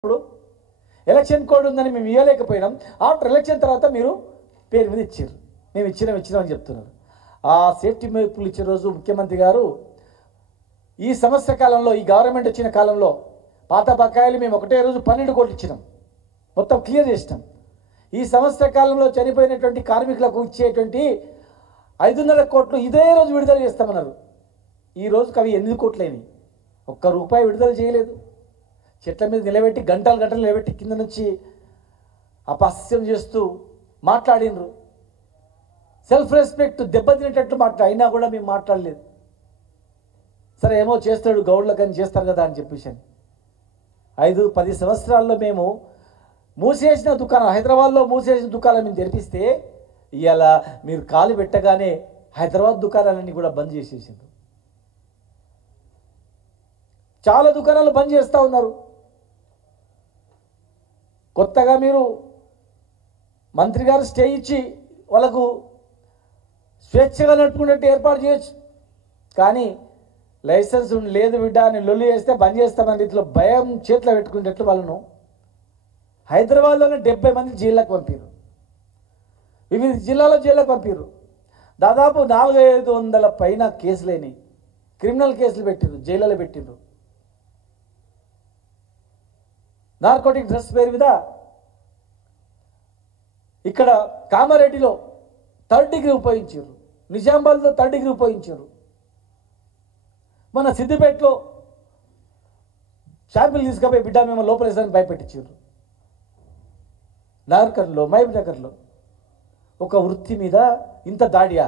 ఇప్పుడు election code ఉందని మేము ఇవ్వలేకపోయినాం. ఆఫ్టర్ ఎలక్షన్ తర్వాత మీరు పేరు మీద ఇచ్చారు. మేము ఇచ్చినాం అని చెప్తున్నారు. ఆ సేఫ్టీ మేపులు ఇచ్చే రోజు ముఖ్యమంత్రి గారు ఈ సంవత్సర కాలంలో, ఈ గవర్నమెంట్ వచ్చిన కాలంలో పాత బకాయిలు మేము ఒకటే రోజు 12 కోట్లు ఇచ్చినాం, మొత్తం క్లియర్ చేసినాం. ఈ సంవత్సర కాలంలో చనిపోయినటువంటి కార్మికులకు ఇచ్చేటువంటి 500 కోట్లు ఇదే రోజు విడుదల చేస్తామన్నారు. ఈ రోజుకి అవి 8 కోట్లైనవి. ఒక్క రూపాయి విడుదల చేయలేదు. చెట్ల మీద నిలబెట్టి గంటలు నిలబెట్టి కింద నుంచి అపహాస్యం చేస్తూ మాట్లాడినరు. సెల్ఫ్ రెస్పెక్ట్ దెబ్బతినేటట్లు అయినా కూడా మేము మాట్లాడలేదు. సరే ఏమో చేస్తాడు గౌడ్లకని చేస్తారు కదా అని చెప్పేసి 5-10 సంవత్సరాల్లో మేము మూసేసిన దుకాణం, హైదరాబాద్లో మూసేసిన దుకాణాలు మేము తెరిపిస్తే ఇవాళ మీరు కాలు పెట్టగానే హైదరాబాద్ దుకాణాలన్నీ కూడా బంద్ చేసేసింది. చాలా దుకాణాలు బంద్ చేస్తూ ఉన్నారు. కొత్తగా మీరు మంత్రి గారు స్టే ఇచ్చి వాళ్ళకు స్వేచ్ఛగా నడుపుకున్నట్టు ఏర్పాటు చేయొచ్చు. కానీ లైసెన్స్ లేదు బిడ్డ అని లొల్లి చేస్తే బంద్ చేస్తామని రీతిలో భయం చేతిలో పెట్టుకునేటట్లు వాళ్ళను హైదరాబాద్లోనే 70 మంది జైల్లోకి పంపారు. వివిధ జిల్లాలో జైల్లోకి పంపారు. దాదాపు 400-500 పైన కేసులేని క్రిమినల్ కేసులు పెట్టిరు, జైళ్ళలో పెట్టిరు. నార్కోటిక్ డ్రగ్స్ పేరు మీద ఇక్కడ కామారెడ్డిలో 3rd డిగ్రీ ఉపయోగించారు, నిజామాబాద్లో 3rd డిగ్రీ ఉపయోగించారు. మన సిద్దిపేటలో శాంపిల్ తీసుకుపోయి బిడ్డ మేము లోపలేసారని భయపెట్టించారు. నాగర్కర్లో, మహబూబ్ నగర్లో ఒక వృత్తి మీద ఇంత దాడియా?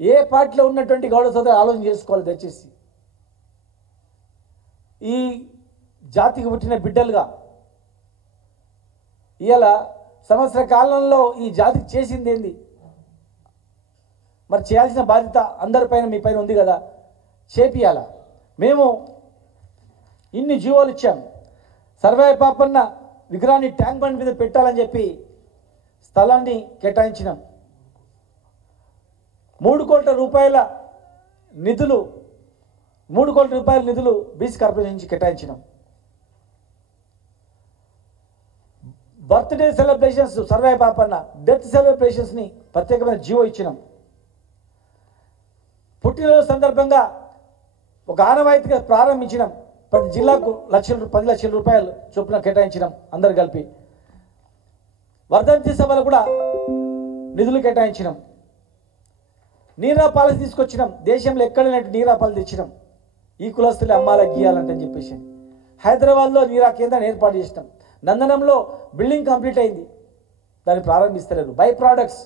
ఏ పార్టీలో ఉన్నటువంటి గౌడ సోదరు ఆలోచన చేసుకోవాలి దయచేసి. ఈ జాతికి పుట్టిన బిడ్డలుగా ఇవాళ సంవత్సర కాలంలో ఈ జాతికి చేసింది ఏంది? మరి చేయాల్సిన బాధ్యత అందరిపైన, మీ పైన ఉంది కదా, చేపియాల. మేము ఇన్ని జీవోలు ఇచ్చాం. సర్వే పాపన్న విగ్రహాన్ని ట్యాంక్ బండ్ మీద పెట్టాలని చెప్పి స్థలాన్ని కేటాయించినాం. 3 కోట్ల రూపాయల నిధులు బీసీ కార్పొరేషన్ నుంచి కేటాయించినాం. Birthday celebrations Sarvai Papanna, death సెలబ్రేషన్స్ని ప్రత్యేకమైన జీవో ఇచ్చినాం. పుట్టినరోజు సందర్భంగా ఒక ఆనవాయితీగా ప్రారంభించినాం. ప్రతి జిల్లాకు 10 లక్షల రూపాయలు చొప్పున కేటాయించినాం అందరు కలిపి. వర్ధంతి సభలు కూడా నిధులు కేటాయించినాం. నీరా పాలసీ తీసుకొచ్చినాం. దేశంలో ఎక్కడ లేనట్టు నీరా పాలసీ తెచ్చినాం. ఈ కులస్తులు అమ్మాల గీయాలంటని చెప్పేసి హైదరాబాద్లో నీరా కేంద్రాన్ని ఏర్పాటు చేసినాం. నందనంలో బిల్డింగ్ కంప్లీట్ అయింది, దాన్ని ప్రారంభిస్తలేదు. బై ప్రోడక్ట్స్,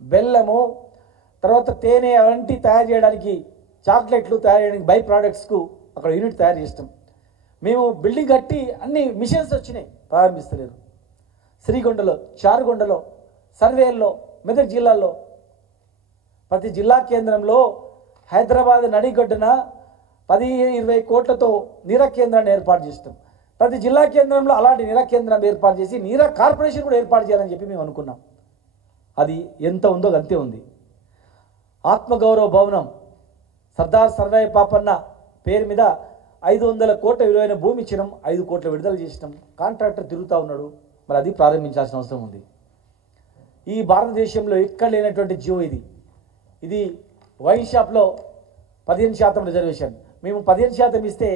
బెల్లము, తర్వాత తేనె వంటి తయారు చేయడానికి, చాక్లెట్లు తయారు చేయడానికి బై ప్రోడక్ట్స్కు అక్కడ యూనిట్ తయారు చేస్తాం. మేము బిల్డింగ్ కట్టి అన్ని మిషన్స్ వచ్చినాయి, ప్రారంభిస్తలేరు. శ్రీగొండలో, చారుగొండలో, సర్వేల్లో, మెదక్ జిల్లాల్లో, ప్రతి జిల్లా కేంద్రంలో హైదరాబాద్ నడిగడ్డన 10-20 కోట్లతో నీరా కేంద్రాన్ని ఏర్పాటు చేస్తాం. ప్రతి జిల్లా కేంద్రంలో అలాంటి నీరా కేంద్రం ఏర్పాటు చేసి నీరా కార్పొరేషన్ కూడా ఏర్పాటు చేయాలని చెప్పి మేము అనుకున్నాం. అది ఎంత ఉందో అంతే ఉంది. ఆత్మగౌరవ భవనం సర్దార్ సర్వయ్య పాపన్న పేరు మీద 500 కోట్ల విలువైన భూమి ఇచ్చినాం. 5 కోట్ల విడుదల చేసినాం. కాంట్రాక్టర్ తిరుగుతూ ఉన్నాడు. మరి అది ప్రారంభించాల్సిన అవసరం ఉంది. ఈ భారతదేశంలో ఎక్కడ లేనటువంటి జియో ఇది వైన్ షాప్లో 15% రిజర్వేషన్. మేము 15% ఇస్తే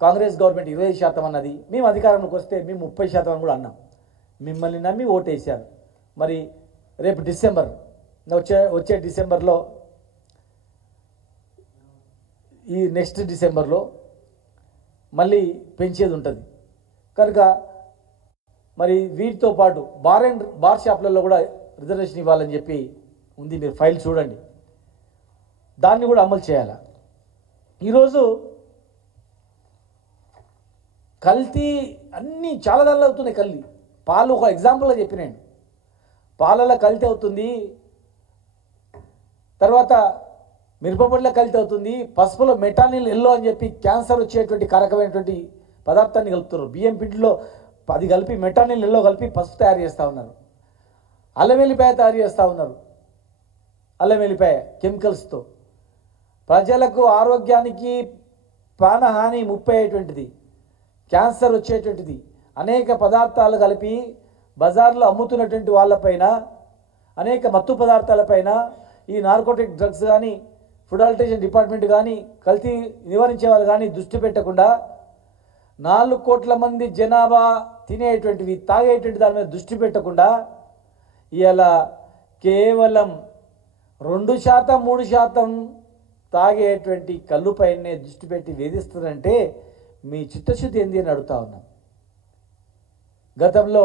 కాంగ్రెస్ గవర్నమెంట్ 20% అన్నది. మేము అధికారంలోకి వస్తే మేము 30% అని కూడా అన్నాం. మిమ్మల్ని నమ్మి ఓటేశారు. మరి రేపు డిసెంబర్, వచ్చే డిసెంబర్లో, ఈ నెక్స్ట్ డిసెంబర్లో మళ్ళీ పెంచేది ఉంటుంది కనుక మరి వీటితో పాటు బార్ షాప్లలో కూడా రిజర్వేషన్ ఇవ్వాలని చెప్పి ఉంది. మీరు ఫైల్ చూడండి, దాన్ని కూడా అమలు చేయాలి. ఈరోజు కల్తీ అన్నీ చాలా దానిలో అవుతున్నాయి. పాలు ఒక ఎగ్జాంపుల్గా చెప్పినాను. పాలలో కల్తీ అవుతుంది, తర్వాత మిరపపొడిలో కల్తీ అవుతుంది, పసుపులో మెటానిల్ ఎల్లో అని చెప్పి క్యాన్సర్ వచ్చేటువంటి కారకమైనటువంటి పదార్థాన్ని కలుపుతున్నారు. బియ్యం పిండిలో అది కలిపి మెటానిల్ ఎల్లో కలిపి పసుపు తయారు చేస్తూ ఉన్నారు. అల్లం వెల్లిపాయ తయారు చేస్తూ ఉన్నారు. అల్లం వెల్లిపాయ కెమికల్స్తో ప్రజలకు ఆరోగ్యానికి ప్రాణహాని ముప్పై అయ్యేటువంటిది. క్యాన్సర్ వచ్చేటువంటిది అనేక పదార్థాలు కలిపి బజార్లో అమ్ముతున్నటువంటి వాళ్ళపైన, అనేక మత్తు పదార్థాలపైన ఈ నార్కోటిక్ డ్రగ్స్ కానీ, ఫుడ్ అడల్టరేషన్ డిపార్ట్మెంట్ కానీ, కల్తీ నివారించే వాళ్ళు కానీ దృష్టి పెట్టకుండా 4 కోట్ల మంది జనాభా తినేటువంటివి, తాగేటువంటి దాని మీద దృష్టి పెట్టకుండా ఇలా కేవలం 2%, 3% తాగేటువంటి కళ్ళుపైనే దృష్టి పెట్టి వేధిస్తారంటే మీ చిత్తశుద్ధి ఏంది అని అడుగుతా ఉన్నాం. గతంలో